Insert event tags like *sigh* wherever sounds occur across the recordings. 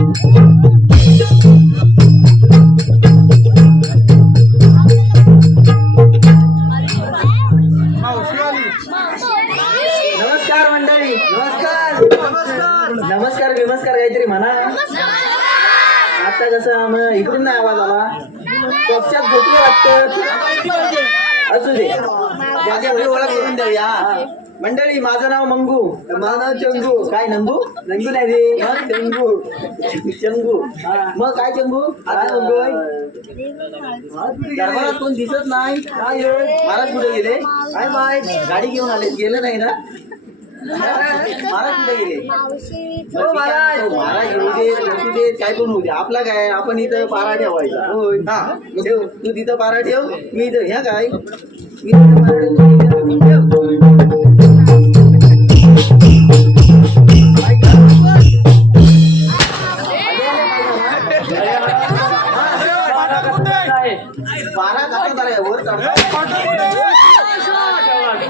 नमस्कार मंडळी. नमस्कार. नमस्कार काहीतरी म्हणा. आता कसं मग इकडून नाही आवाज आला. पक्षात झोपली वाटतं. असू दे. माझ्या घरी ओळख करून देऊया मंडळी माझं नाव मंगू. माझं नाव चंगू. काय नंगू नंगू नाही रे. चंगू. चंगू. मग काय चंगू? काय मंगू दरबारात कोण दिसत नाही? काय हे? महाराज कुठे गेले? काय बाय? गाडी घेऊन आले. गेले नाही ना? महाराज कुठे गेले? हो महाराज. महाराज येऊ दे बसू दे काय पण होऊ दे. आपला काय? आपण इथं पारा ठेवायचा हा. ठेव. तू तिथं पारा ठेव. मी इथं. ह्या काय? *laughs*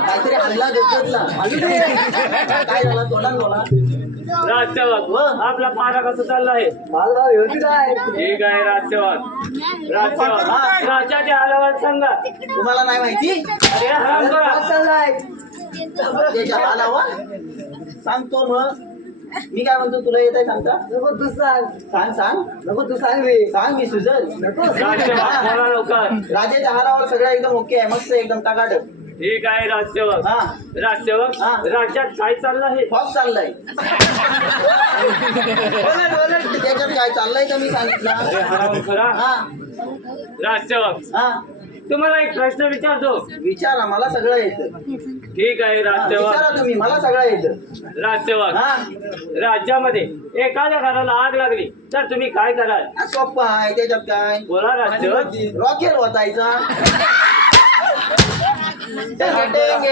काहीतरी हल्ला गजगजला *laughs* काय झाला? तोंडात बोला. राजसेवक आपला पारा कसं चालला आहे? माझा व्यवस्थित आहे ठीक आहे राजसेवक. राजसेवक राज्याच्या आल्यावर सांगा. तुम्हाला नाही माहिती? अरे हराम करा. चाललाय. त्याच्या आलावा सांगतो मग. मी काय म्हणतो तुला येत आहे सांगता? नको तू सांग सांग. सांग नको तू सांग रे सांग मी सुजल. नको. राजसेवक बोला लवकर. राजाच्या हारावर सगळं एकदम ओके आहे मस्त एकदम टकाटक. ठीक आहे राजसेवक. हा. राजसेवक हा. राज्यात काय चाललं आहे फॉक चाललाय त्याच्यात काय चाललंय तर मी अरे सांगितलं हराम करा हा. राजसेवक हा. तुम्हाला एक प्रश्न विचारतो. विचारा मला सगळं येतं. ठीक आहे हा, राजसेवक. विचारा तुम्ही मला सगळं येतं. राजसेवक हा. राज्यामध्ये एखाद्या घराला आग लागली तर तुम्ही काय कराल? सोप्पं आहे त्याच्यात काय? बोला राजसेवक. रॉकेल होतायचा. टेंगे, टेंगे.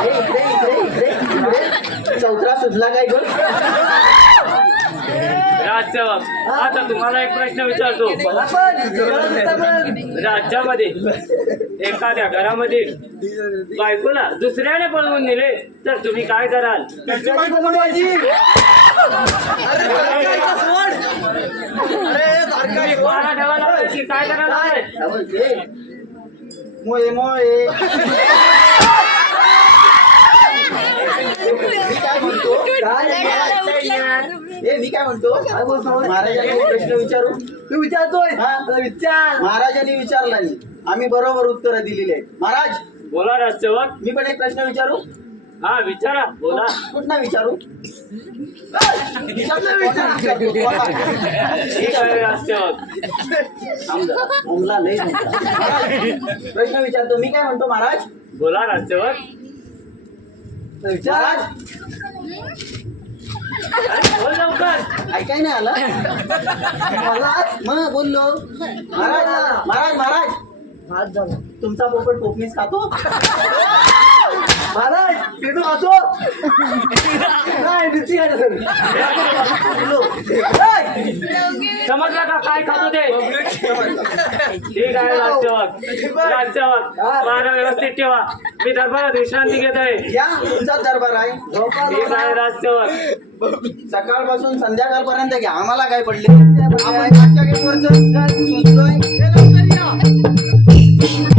हे इकडे इकडे इकडे इकडे चौथरा सुधला काय गं राजसेवक आता तुम्हाला एक प्रश्न विचारतो. राज्यामध्ये एखाद्या घरामध्ये बायकोला दुसऱ्याने पळवून नेले तर तुम्ही काय कराल काय करायला? मोये मोये. मी काय म्हणतो? ए मी काय म्हणतो? महाराजांनी प्रश्न विचारू. तू विचारतोय? विचार. महाराजांनी विचारला नाही. आम्ही बरोबर उत्तर दिलेली आहेत. महाराज बोला राजसेवक मी पण एक प्रश्न विचारू? हा विचारा बोला. कुठला विचारू? विचारलं, लय म्हणतात. प्रश्न विचारतो. मी काय म्हणतो महाराज? बोला राजसेवक. महाराज? अरे, बोल लवकर. ऐकाय नाही आलं. *laughs* महाराज मग बोललो. महाराज महाराज महाराज. तुमचा पोपट पोपलीस खातो? महाराज पेटू खातो? नाही मिरची सर! समजलं का काय खातो ते? ठीक आहे राजसेवक राजसेवक पारा व्यवस्थित ठेवा. मी दरबारात विश्रांती घेत आहे या तुमचा दरबार आहे. ठीक आहे राजसेवक सकाळपासून संध्याकाळपर्यंत घ्या. आम्हाला काय पडले? आपण मागच्या गेटवरचं सुचलोय. हे लवकर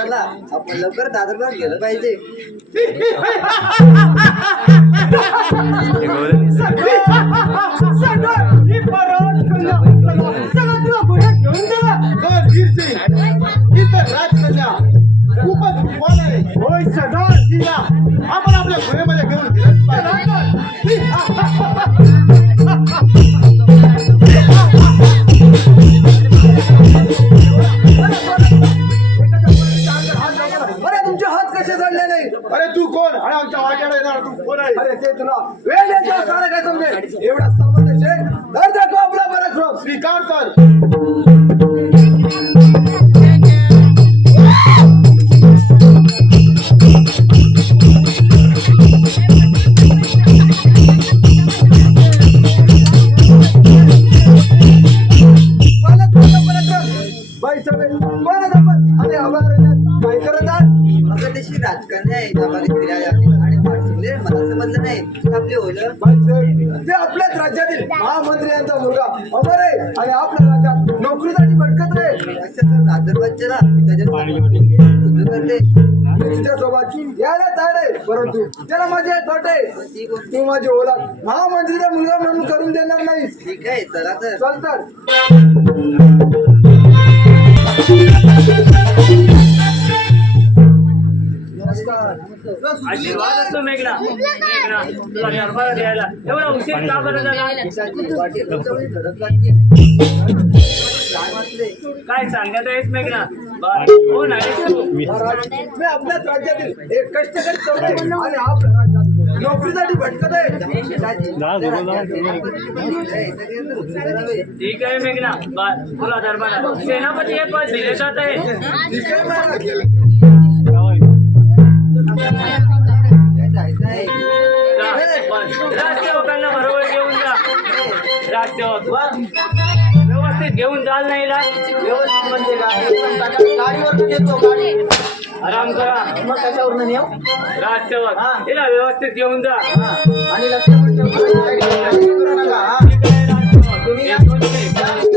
चला आपण लवकर दादरला गेलं पाहिजे. *laughs* अमर आहे आणि आपल्या राज्यात नोकरीसाठी भटकत आहे तिच्यासोबत यायला तयार आहे परंतु त्याला माझी अट आहे तू माझी ओळख. महामंत्रीचा मुलगा म्हणून करून देणार नाहीस ठीक आहे चला तर. चल तर. आशीर्वाद असतो मेघना। मेघना तुला दरबारात यायला एवढा उशीर का करत आला काय सांगत आहेस मेघना बर कोण आहेस तू आपल्याच राज्यातील एक कष्टकरी आणि नोकरीसाठी भटकत आहे ठीक आहे मेघना बर तुला दरबारात सेनापती हे। पद दिले जात आहे राजसेवकांना बरोबर घेऊन जा राजसेवक व्यवस्थित घेऊन जाल नाही व्यवस्थित म्हणजे गाडीवर येतो गाडी आराम करा मग नेऊ राजसेवक हा. तिला व्यवस्थित घेऊन जा हा आणि हा तुम्ही.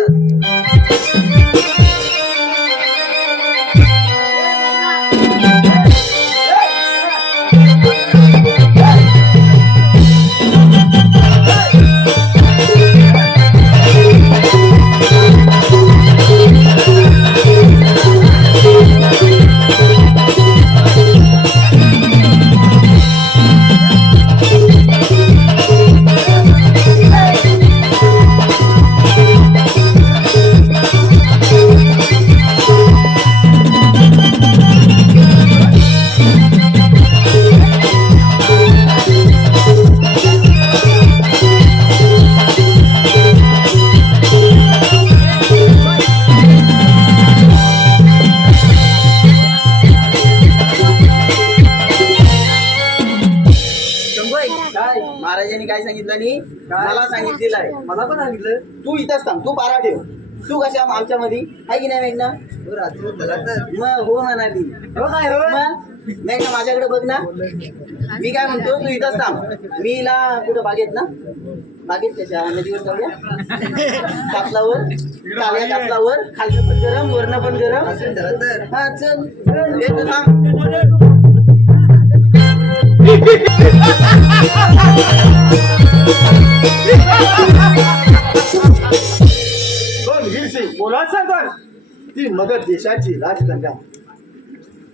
काय सांगितलं नाही मला सांगितलेलं आहे. मला पण सांगितलं. तू इथंच थांब तू पारा ठेव. तू कशा आमच्या मध्ये आहे की नाही मेघना? तर मग हो म्हणाली. हो हो? मेघना माझ्याकडे बघ ना. मी काय म्हणतो तू इथंच थांब. मी हिला कुठं बागेत ना? बागेत त्याच्या नदीवर जाऊया कापलावर चालया कापलावर खालचं पण गरम वरनं पण गरम. हा चल. थांब. कोण वीरसिंग बोला ती मगध देशाची राजकन्या.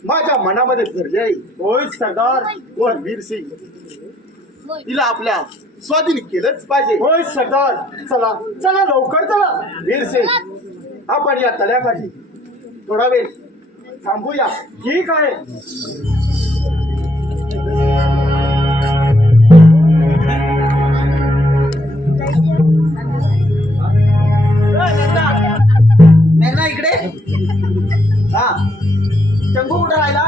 माझ्या मनामध्ये भरली आहे. होय सरदार कोण वीरसिंग तिला आपल्या स्वाधीन केलंच पाहिजे. होय सरदार चला चला लवकर चला. वीरसिंग आपण या तळ्यापाशी थोडा वेळ थांबूया. ठीक आहे. इकडे हा शंभू कुठं राहिला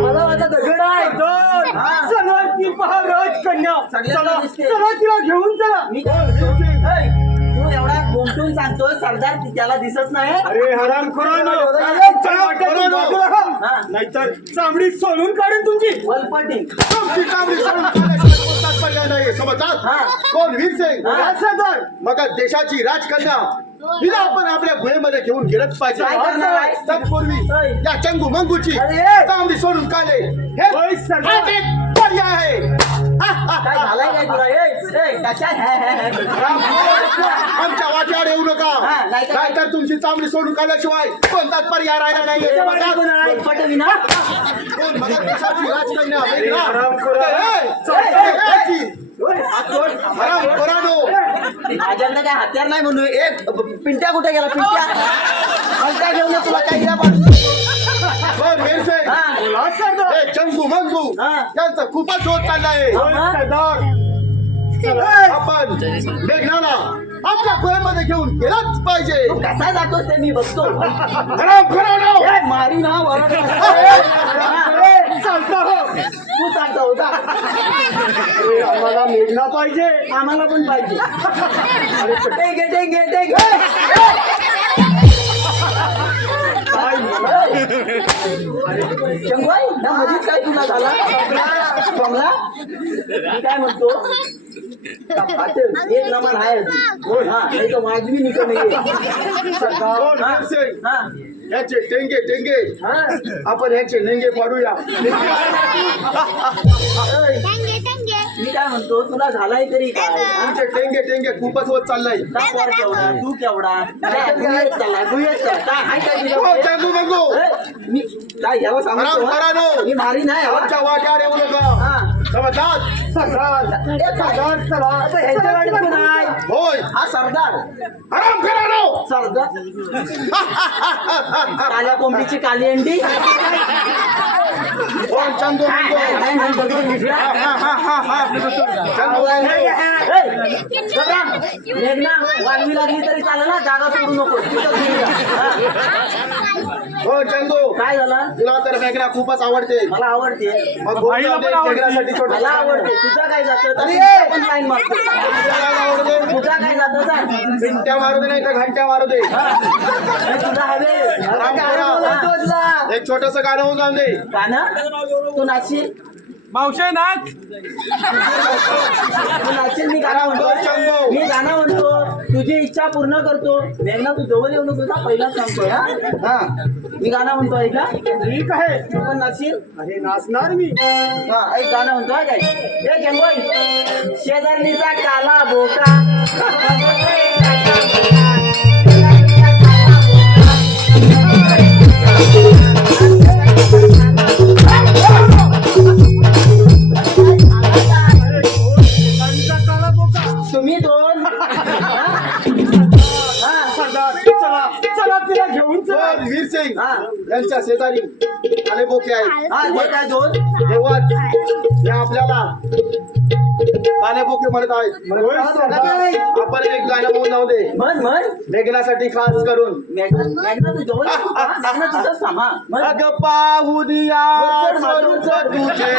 मला माझा दगड आहे चला ती पहा चला चला तिला घेऊन चला सरदार त्याला दिसत नाही. अरे हराम. नाहीतर चामडी सोलून तुमची. वलपटी तुमची सोलून पर्याय नाही समजतात. कोण? वीरसिंग. सरदार. मग देशाची राजकन्या. हिला आपण आपल्या गुहेमध्ये घेऊन गेलंच पाहिजे? तत्पूर्वी. या चंगू मंगूची. चामडी सोडून काढले हे पर्याय आहे काय. झालंय काय तुला ए ए, कशा है, है, है. आमच्या वाट्यावर येऊ नका हा, नाहीतर- नाहीतर तुमची चांगली सोडून काढल्याशिवाय कोणताच पर्याय राहिला नाही हे बघा. कोण आहे? पटविना कोण बघा देशाची राजकन्या आहे ना? हरामखोरा. ए, ए, ए, ए, हात सोड. हरामखोरानो. माझ्याकडे काय हत्यार नाही म्हणून एक पिंट्या कुठे गेला पिंट्या पिंट्या घेऊन ये, तुला काय दिला पाहिजे बरं, मेरसे. हा. ए, चंगू मंगू हा. यांचा खूपच शोध चाललाय. आपण मेघनाला आपल्या खोळ्यामध्ये घेऊन गेलाच पाहिजे. कसा जातोस ते मी बघतो. हरामखोरानो. ए, मारी ना *laughs* हा, चालतो हो. तू चालतो होता आम्हाला मेघना पाहिजे. आम्हाला पण पाहिजे. *laughs* टेंगे टेंगे टेंगे. चंगवाई ना मधीच काय तुला झाला? कमला मी काय म्हणतो? एक नमान आहे अजून. हा नाही तर निकम नाहीये. हा. मेरसे? हा. याचे टेंगे टेंगे. हा. आपण ह्याचे नेंगे पाडूया. मी काय म्हणतो तुला झालाय तरी काय हा? तुमचे टेंगे टेंगे खूपच होत चाललाय का पोर केवढा तू केवढा काय गुहेत चालला गुहेत चाल. काय हाय काय हो चंगू मंगू मी काय यावं सांगतो. हा? मी मारी नाही हवा. आमच्या वाट्यावर येऊ नका हा. समजतात ए, सरदार, चला. आता ह्याच्या गाडीत कोण आहे? होय हा सरदार हराम खरानो सरदार काल्या कोंबडीची काली अंडी कोण चंदू. हा हा हा हा लागली तरी चालेल ना जागा सोडू नको. हा. चंदू. काय झालं? तुला तर मेघना खूपच आवडते. मला आवडते. मग बोल जाऊ दे, मेघनासाठी छोटं. मला आवडते. तुझा काय जातं? अरे! पण लाईन मारतो. आवडते? तुझा काय जातं? सांग घंट्या मारू दे नाही तर घंट्या मारू दे. तुझा हवे. राम करा. एक छोटस गाणं होऊन जाऊन दे. गाणं? तू नाचशील मावशे नाच तू नाचशील मी गाणं म्हणतो मी गाणं म्हणतो. तुझी इच्छा पूर्ण करतो. मेघना तू जवळ येऊ नको जा पहिलाच सांगतोय हा? हा. मी गाणं म्हणतो ऐका. ठीक आहे. तू पण नाचशील? अरे नाचणार मी. हा एक गाणं म्हणतो हा काय? ए केंगोई शेजारणीचा काला बोका. *laughs* *laughs* वीर सिंग. यांच्या शेजारी आले बोके आहेत. हा काय दोन? तेव्हा आपल्याला म्हणत आहेत. आपण एक गाणं म्हणून जाऊ दे. म्हण म्हण मेघनासाठी खास करून. अग पाहुनिया स्वरूप. तुझे.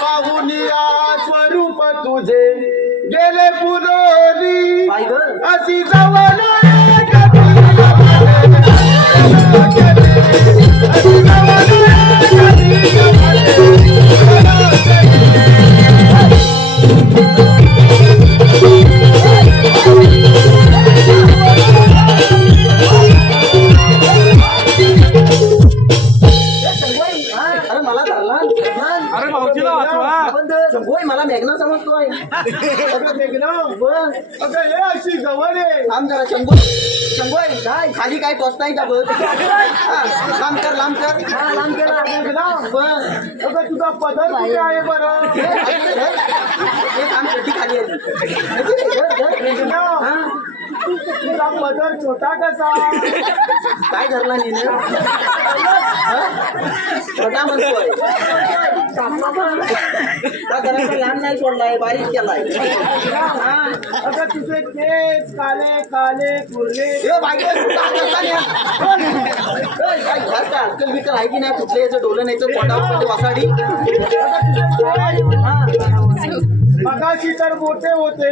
पाहुनिया स्वरूप तुझे. गेले पुरोली. अशी जवळ हा, मेघना समजतोय अगं मेघना बघ अगं हे अशी जवळ आहे काम करा शंभू शंभू काय खाली काय टोचताय का बघ हा, लांब कर लांब कर हा लांब केला मेघना बघ अगं तुझा पदर कुठे आहे बरं हे खाली आहे मेघना हा, तुझा पदर छोटा कसा? काय धरला नेने? छोटा म्हणतोय. का घराचा लहान नाही सोडलाय बारीक केलाय? हा. अगं तुझे केस काले काले कुर्ले. ए, नाही? काय घर का? अक्कल बिक्कल आहे की नाही? कुठले याचं डोलं नाही तर पोटावर वासाडी. हा. मगाशी तर मोठे होते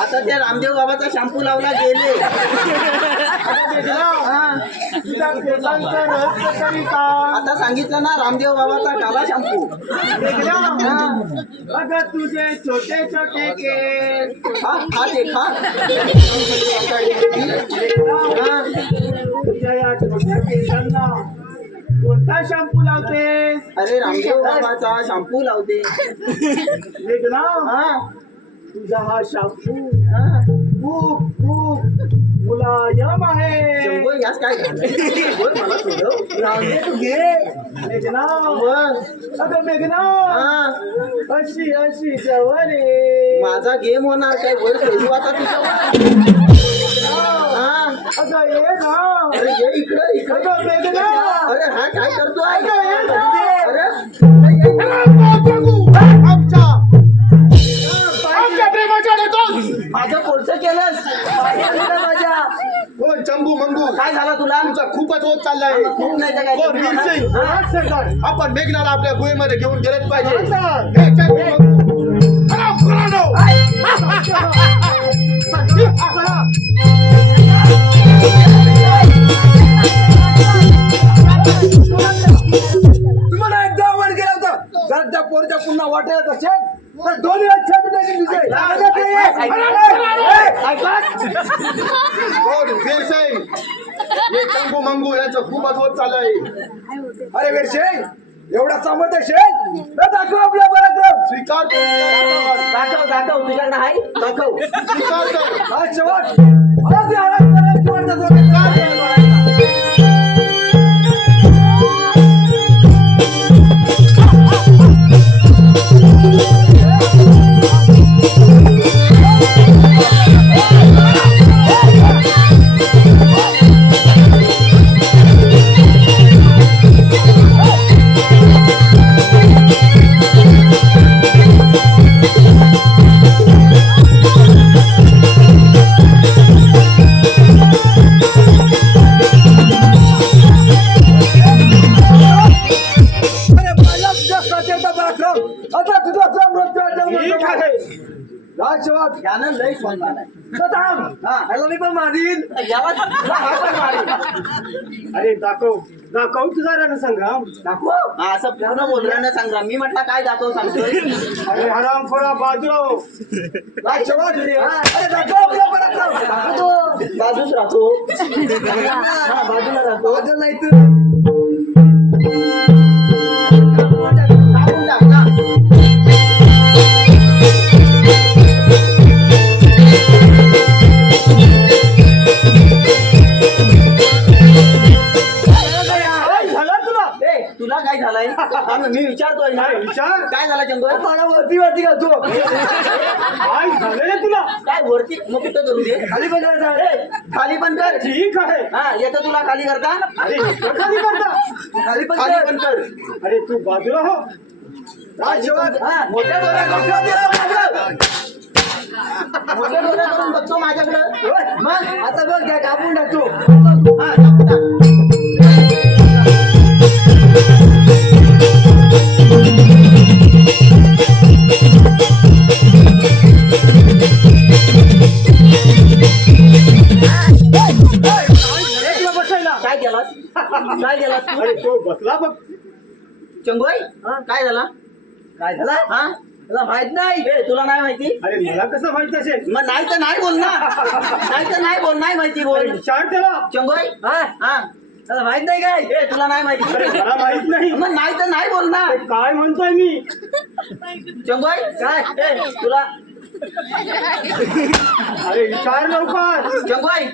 आता त्या रामदेव बाबाचा शॅम्पू लावला गेले हा. तुझ्या केसांचं रहस्य करिता आता सांगितलं ना रामदेव बाबाचा काला शॅम्पू हा. अगं तुझे छोटे छोटे केस हा हा ते खा हा. तुझ्या या छोट्या केसांना कोणता शॅम्पू लावतेस? अरे रामदेव बाबाचा शॅम्पू लावते. हा. तुझा हा शॅम्पू. हा. खूप खूप मुलायम आहे. शंभर यास काय बोल मला सोडव रामदेव तू घे. मेघना. मग? अगं मेघना. हा. अशी अशी जवळे माझा गेम होणार काय? वर खेळू आता तुझ्यावर? हा. अगं ये ना. अरे ये इकडं इकडं. अरे हा काय करतोय. अरे माझं केलंस. माझ्या हो चंबू मंगू. काय झालं तुला? तुमचा खूपच होत चाललाय. खूप नाही तर काय हो, वीरसिंग. हा? आपण मेघनाला आपल्या गुहेमध्ये घेऊन गेलेच पाहिजे. हे चंबू मंगू. *laughs* तुम्हाला एकदा वर गेला होता. जर त्या पोरच्या पुन्हा वाटेल असेल तर दोन्ही अच्छा हो. हे मंगू यांचं खूपच होत चाललंय अरे वीरशेन एवढा सामर्थ्य शेन तर दाखव आपला पराक्रम. स्वीकार कर. दाखव दाखव तुझ्याकडे आहे. दाखव. स्वीकार कर. शेवट. आज याला मी पण मारीन. पण. अरे दाखव. दाखव तुझा रणसंग्राम. दाखव. असं पूर्ण बोललं ना संग्राम. मी म्हटलं काय दाखव सांगतोय? अरे हराम खोरा तो. बाजूच राहतो. बाजूला राहतो. बाजूला नाही तर मी विचारतोय ना. काय विचार? काय झालं चंदोय मला वरती वरती का तू? *laughs* काय झालं रे तुला? काय वरती? मग कुठं करू दे खाली पण. ए, खाली पण कर. ठीक आहे. हा येतं तुला खाली करता. अरे इतकं खाली करता. खाली पण खाली कर. पण कर. अरे तू बाजूला हो. हा मोठ्या डोळ्या माझ्याकडं. मोठ्या करून बघतो माझ्याकडं. मग? आता बघ त्या कापून टाकतो हा टाकून टाक. काय केलास? काय केलास तू? अरे तो बसला बघ चंगोई काय झाला? काय झाला? हा? मला माहीत नाही? ए तुला नाही माहिती? अरे मला कसं माहीत असेल? मग नाही तर नाही बोल ना नाही तर नाही बोल नाही माहिती अरे बोल विचार त्याला. चंगोई हा? हा? मला माहीत नाही काय? ए तुला नाही अरे माहिती मला माहीत नाही. मग नाही तर नाही बोल ना काय म्हणतोय मी? चंगोई काय? ए तुला अरे विचार लवकर. चंगोई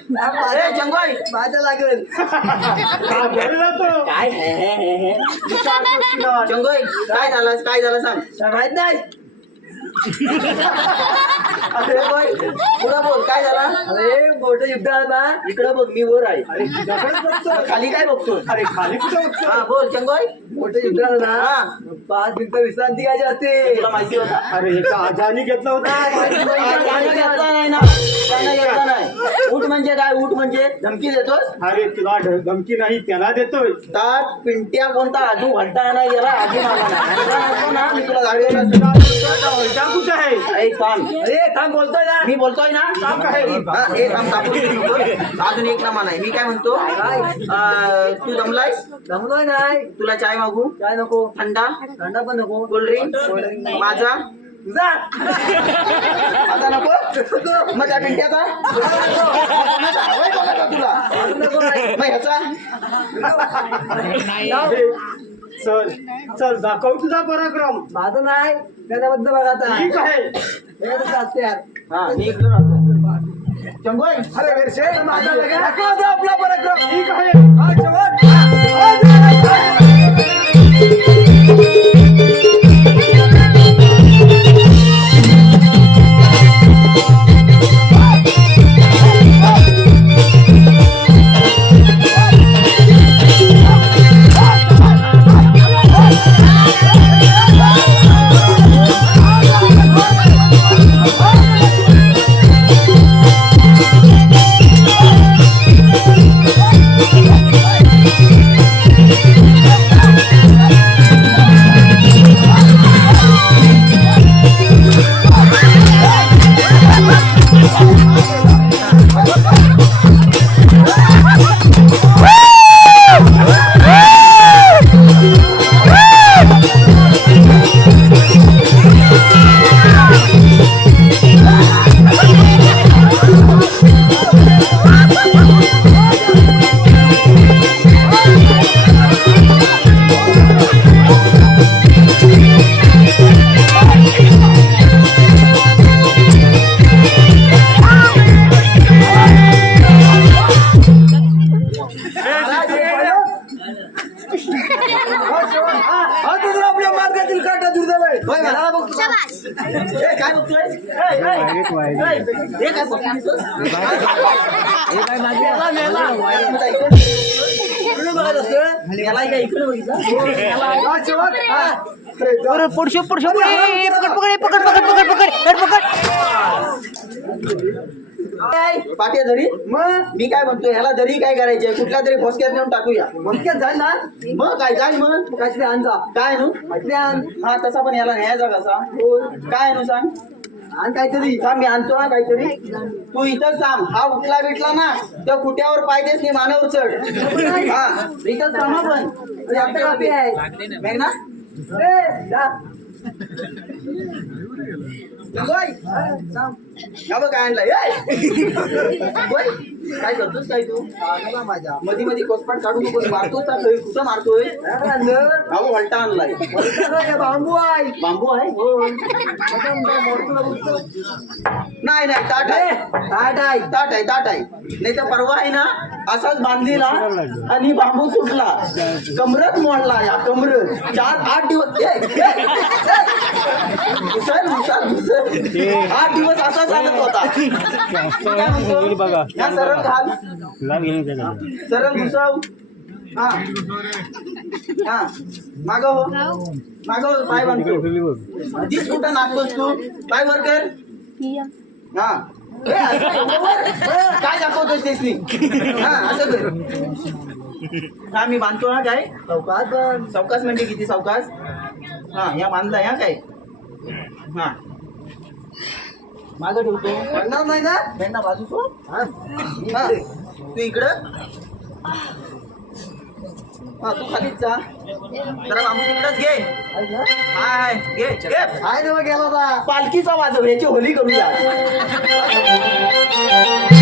ए चंगोई माझ्या लागेल. तो काय? हे हे हे हे. झालं? काय झालं सांग. माहीत नाही? पुढं बोल काय झालं? अरे मोठं युद्ध आहे ना इकडं बघ मी वर आहे. अरे बघतो खाली काय बघतो अरे खाली कुठं बघतो हा बोल चंगोई. मोठं युद्ध ना पाच मिनिटं विश्रांती असते. तुला माहिती होता. अरे आजानी घेतला होता. घेतला. नाही ना. त्यानं घेतला नाही. उठ म्हणजे काय? उठ म्हणजे धमकी देतोस? अरे तुला ढ- धमकी नाही त्याला देतोय. त्यात पिंट्या कोणता? आजू घंटा नाही गेला आजू मारला ना मी तुला गाडी उलटा कुठे आहे? एक काम अरे थांब बोलतोय ना. मी बोलतोय ना? काय हा, नको. अजून एक नामा नाही. मी काय म्हणतो? अं, तू जमलायस जमलोय नाही. तुला चाय मागू? काय नको. थंडा? थंडा पण नको. कोल्ड्रिंक माझा? जा. आता नको? मग त्या पिंट्याचा? कोणाचा हवाय कोणाचा तुला मग ह्याचा? चल चल दाखव तुझा पराक्रम. माझं नाही. त्याच्याबद्दल बघा आता. ठीक आहे हे तर असते यार. हा मी इकडे राहतो. चंगोय अरे घरचे माझा आपला पराक्रम. ठीक आहे. हा, शेवट. अरे, पडशो पडशो पकड पकड पकड पकड पकड पकड काय पाट्या धरी मग मी काय म्हणतो ह्याला दरी काय करायची कुठल्या तरी फसक्यात नेऊन टाकूया. ममक्यात जाईल ना? मग काय जाय मग? काहीतरी आणजा काय नु? काहीतरी आण हा तसा पण याला न्यायचा कसा. काय नु सांग? आण काहीतरी थांब मी आणतो ना काहीतरी. तू इथंच थांब. हा उठला बिटला ना त्या कुट्यावर पायदेस मी मानावर चढ हा इथंच थांब हा पण. आता कापी आहे. मेघना बघ काय आणलं होय काय करतोस काय तू? आणला माझ्या. मधी मधी कोसपाट काढू नकोस. मारतोस का खरी? कुठं मारतोय? हा बघ हलटा आणलाय. बांबू आहे. बांबू आहे? आता. नाही नाही ताट आहे. ताट आहे. ताट आहे ताट आहे. नाही तर परवा आहे ना असाच बांधलेला आणि बांबू तुटला कमरत मोडला या कमरत चार आठ दिवस. आठ दिवस असा चालत होता. काय म्हणतो? या सरळ घाल. सरळ घुसव. हा. हा. माग हो. माग हो, पाय बांधतो. दिस कुठं नाचतोस तू पाय वर कर. हा. ए, असं एवढं वर? काय दाखवतोस तेसनी? हा असं कर. हा मी बांधतो ना काय? पण. सावकाश म्हणजे किती सावकाश हा या बांधला या काय? हा. माग ठेवतो. नाही ना? त्यांना बाजू सोड. हा तू इकडं. हा तू खालीच जा. जरा बांबू तिकडच घे? हाय घे घे. आहे ना गेला पालखीचा वाजव याची होली करूया. *laughs*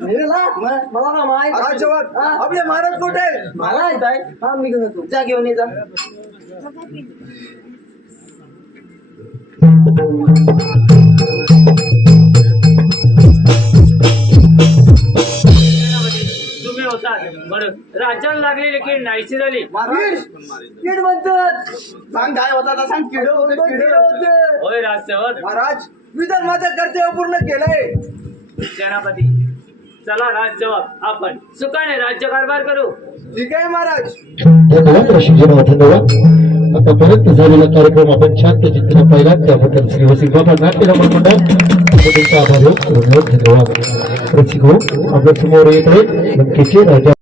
मेलीला मला हा? आपले महाराज कुठे? आहे? महाराज आहे हा मी घेऊन येतो. जा घेऊन ये जा. तुम्ही राज्याला लागलेली कीड नाहीशी झाली. महाराज कीड म्हणतात. सांग काय होता आता? सांग किड होतं कोणतं किड कीड होतं? होय राजसेवक महाराज मी तर माझं कर्तव्य पूर्ण केलंय. सेनापती. चला राजसेवक आपण सुखाने राज्यकारभार करू. ठीक आहे महाराज. धन्यवाद रशिकजन धन्यवाद. आतापर्यंत झालेला कार्यक्रम आपण शांत चित्र पाहिला. त्याबद्दल श्री वसिक बाबा नाट्य रमण मंडळ आभार. धन्यवाद रसिक हो आपल्यासमोर येत आहे लंकेचे राजा